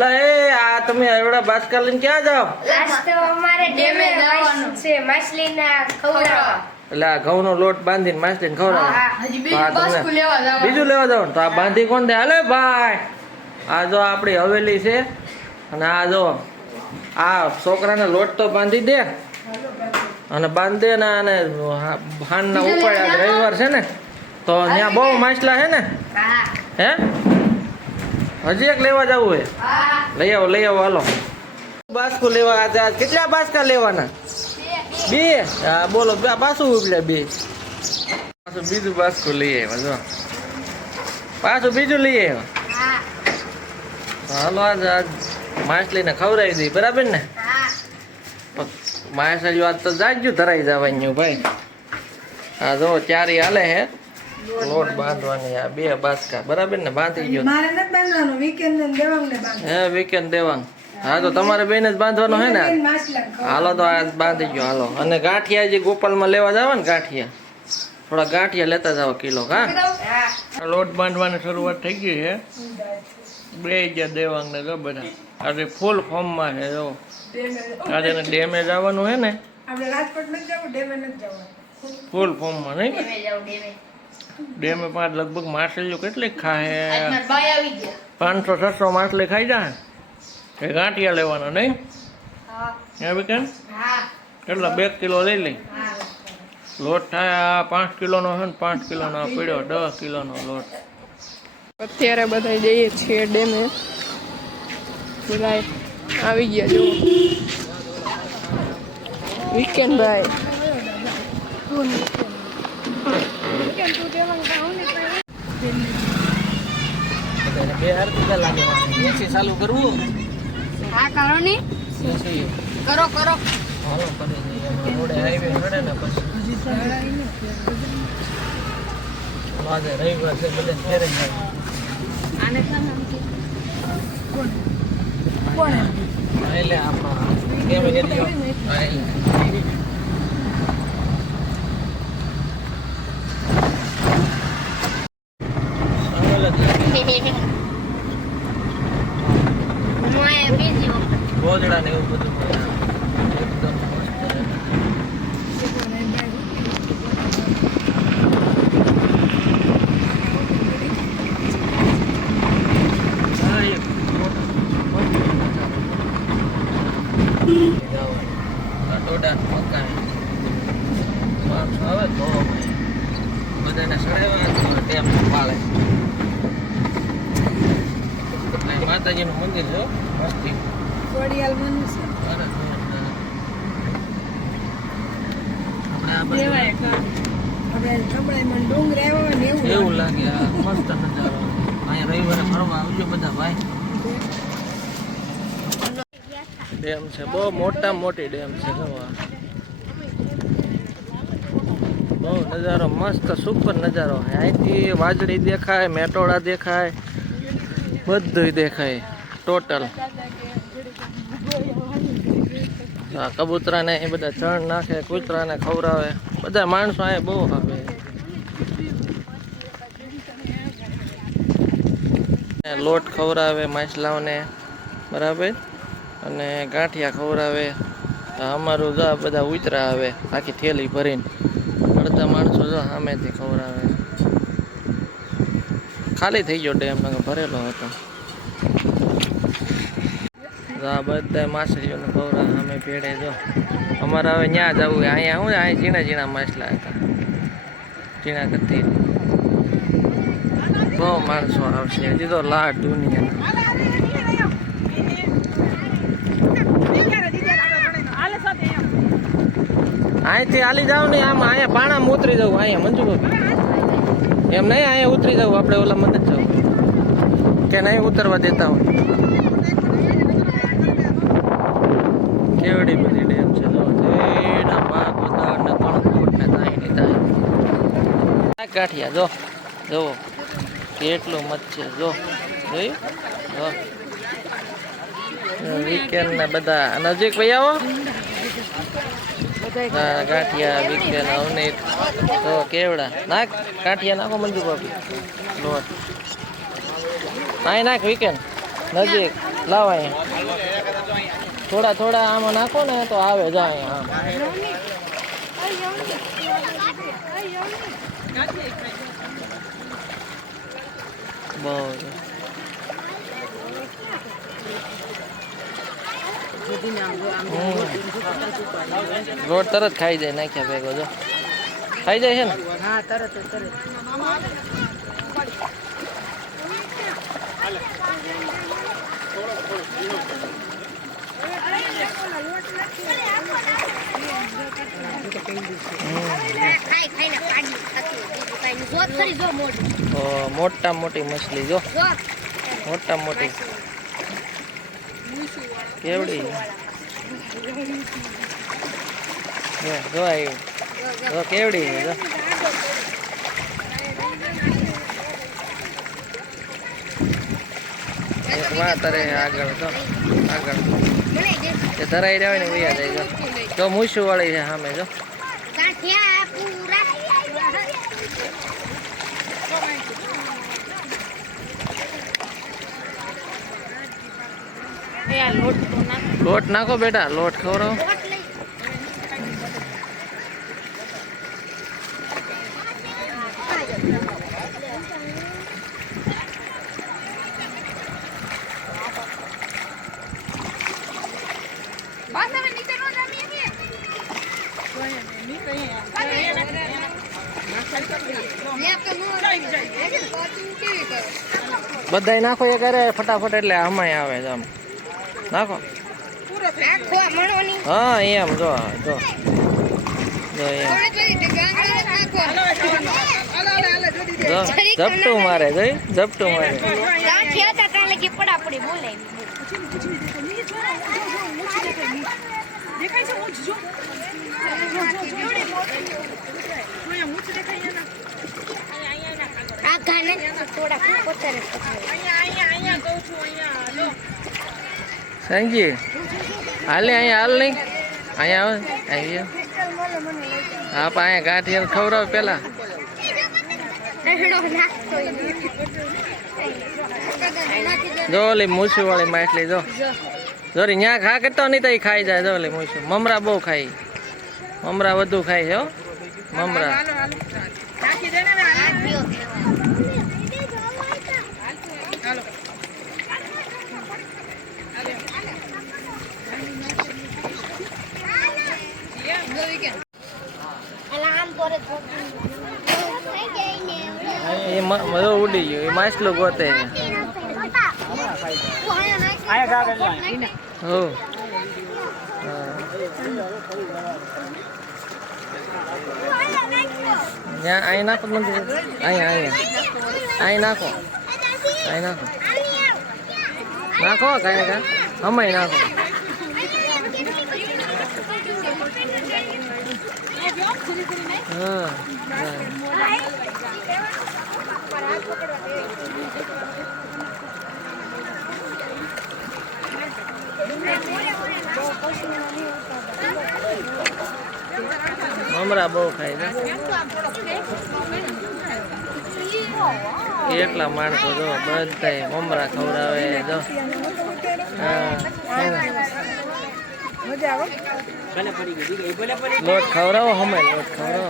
લા એ આ તમે એવડા બાસ્કા લઈને ક્યાં જાઓ? આજ તો અમારે ડેમે જવાનું છે માછલીના ખવડાવવા. એટલે આ ઘઉંનો લોટ બાંધીને માછલીને ખવડાવો. હજી તો આ બીજું બાસ્કું લેવા જવાનું. બીજું લેવા જવાનું તો આ બાંધી કોણ દે? હાલે ભાઈ, આ જો આપણી હવેલી છે અને આ જો આ છોકરાને લોટ તો બાંધી દે અને બાંધે ને અને હાનના ઉપાડે. આજ રવિવાર છે ને તો ત્યાં બહુ માછલા છે ને. હા હે હજી એક લેવા જવું હે? હા લઈ આવો હાલો. બાસ્કું લેવા આજે કેટલા બાસ્કા લેવાના? બે. હા બોલો પાછું ઉપડ્યા બે. પાછું બીજું બાસ્કું લઈ આવ્યા જો. પાછું બીજું લઈ આવ્યા. હા હાલો આજ માછલીને ખવડાવી દઈ બરાબર ને? હા માછલીઓ આજ તો જાજ્યું ધરાઈ જવાની ભાઈ. હા જો ચારી હાલે હે લોટ બાંધવાની. આ બે બાસ્કા બરાબર ને બાંધી ગયો. મારે નથી બાંધવાનું, વીકેન્ડ ને દેવાંગને બાંધવાનું. હે વીકેન્ડ દેવાંગ. હા તો તમારે બેન જ બાંધવાનો હે ને આજ? માછલા હાલો તો આજ બાંધી ગયો હાલો. અને ગાંઠિયા જે ગોપાલમાં લેવા જાવ ને ગાંઠિયા, થોડા ગાંઠિયા લેતા જાવ કિલો. હા હા લોટ બાંધવાની શરૂઆત થઈ ગઈ છે. બે ગયા દેવાંગ ને બધા આજે ફૂલ ફોર્મમાં છે જો. આજે ડેમે જવાનું છે ને, આપણે રાજકોટ નથી જવું, ડેમે નથી જવું. ફૂલ ફોર્મમાં નહીં. ડેમે જાવ ડેમે. ડેમે પાંચ લગભગ માછલીઓ કેટલી ખાય? આજના બાય આવી ગયા. 500-600 માછલી ખાઈ જાય. એ ગાંઠિયા લેવાના નહીં હા હે વીકેન્ડ? હા કેટલા 2 કિલો લઈ લઈ. હા લોટ થાય આ 5 કિલોનો છે ને 5 કિલોનો આ પડ્યો 10 કિલોનો લોટ. અત્યારે બધા જઈએ છીએ ડેમે. બધા આવી ગયા જો વીકેન્ડ ભાઈ. બે હાર પીધા લાગે. એસી ચાલુ કરવું? હા કરો ની એસી કરો કરો. હાલો કરી દઈએ. રોડે હાઈવે નડે ને પછી આજે રવિવાર છે બધા ફેરે જાય. આને તમે કોણ એટલે આપણા કેમ એરિયો ગોજડા ને એવું બધું એકદમ મસ્ત રહે. હા, એક મોટા ટોડા મકાન માણસો આવે તો બધાને સડાવ્યા ટેમ પાળે. માતાજીનું મંદિર છે મસ્તી. કોડિયાલ મનુષ્ય દેવાય કા. આપણે કમળામાં ડુંગર આવ્યો ને એવું એવું લાગે. આ મસ્ત નજારો. અહીંયા રવિવારે ફરવા આવજો બધા ભાઈ. ડેમ છે બહુ મોટી ડેમ છે. બહુ નજારો મસ્ત સુપર નજારો. અહીંથી વાજળી દેખાય, મેટોડા દેખાય, બધું દેખાય ટોટલ. કબૂતરાને એ બધા ચણ નાખે, કૂતરાને ખવડાવે. બધા માણસો અહીંયા બહુ આવે. લોટ ખવડાવે માછલાઓને બરાબર, અને ગાંઠિયા ખવડાવે. અમારું જો બધા ઉતરા આવે આખી થેલી ભરીને. અડધા માણસો જો સામેથી ખવડાવે. ખાલી થઈ ગયો ડેમ, ભરેલો હતો. આ બધા માછલીઓને ખવડાવે સામે ભેડે જો. અમારે હવે ત્યાં જવું. અહીંયા શું અહીંયા ઝીણા માછલા હતા, ઝીણા કરતી. બહુ માણસો આવશે હજી તો લાટ દુનિયા. અહીંથી હાલી જાવ ને આમ અહીંયા પાણામાં ઉતરી જવું. અહીંયા મંજુ એમ નહીં, અહીંયા ઉતરી જવું આપણે. ઓલા મને જ જવું કે નહીં ઉતરવા દેતા હોય. કેવડી બધી ડેમ છે જો. એના બાગ બધા ને 3 ફૂટ ને તાઈ લીધા. ગાંઠિયા જો જુઓ કેટલું મત છે જો. જોયું વીકેન્ડ ને બધા નજીક ભાઈ આવો. ગાંઠિયા વીકેન્ડ અવનીત તો કેવડા નાખ. ગાંઠિયા નાખો મંજુ ભાભી લોટ. નાખ વીકેન્ડ નજીક લાવો અહીંયા થોડા થોડા આમાં નાખો ને તો આવે જો અહીંયા બહુ રોડ તરત ખાઈ જાય નાખ્યા ભેગો જો ખાઈ જાય છે ને હા તરત તરત મોટા મોટી મછલી જો મોટા મોટી કેવડી જો આવી જો કેવડી છે જો એક વાત અરે આગળ તો આગળ એ ધરાઈ રહ્યા ને વૈયા જાય જો મૂછું વાળી છે સામે જો લોટ નાખો બેટા લોટ ખવડાવો બધાય નાખો એક અરે ફટાફટ એટલે આમાંય આવે છે આમ નાખો હા એમ જો જો જો એમ જો ઝપટું મારે જોઈ ઝપટું મારે સંજી હાલે અહીંયા હાલ નહીં અહીંયા આવે હા પણ અહીંયા ગાંઠિયા ખવડાવે પેલા જો ઓલી મૂછું વાળી માછલી જો જોરી ન્યા ખા કરતો નહીં તો ખાઈ જાય જો ઓલી મૂછું મમરા બહુ ખાઈ મમરા વધુ ખાય છે હો મમરા એ મજો ઉડી ગયો એ માછલું ગોતે હો અહીં નાખો અહીં નાખો અહીં નાખો નાખો કાંઈ કા અમાય નાખો હા મમરા બહુ ખાય છે એટલા માણસો જો બધા મમરા ખવડાવે જો લોટ ખવડાવો હમે લોટ ખવડાવો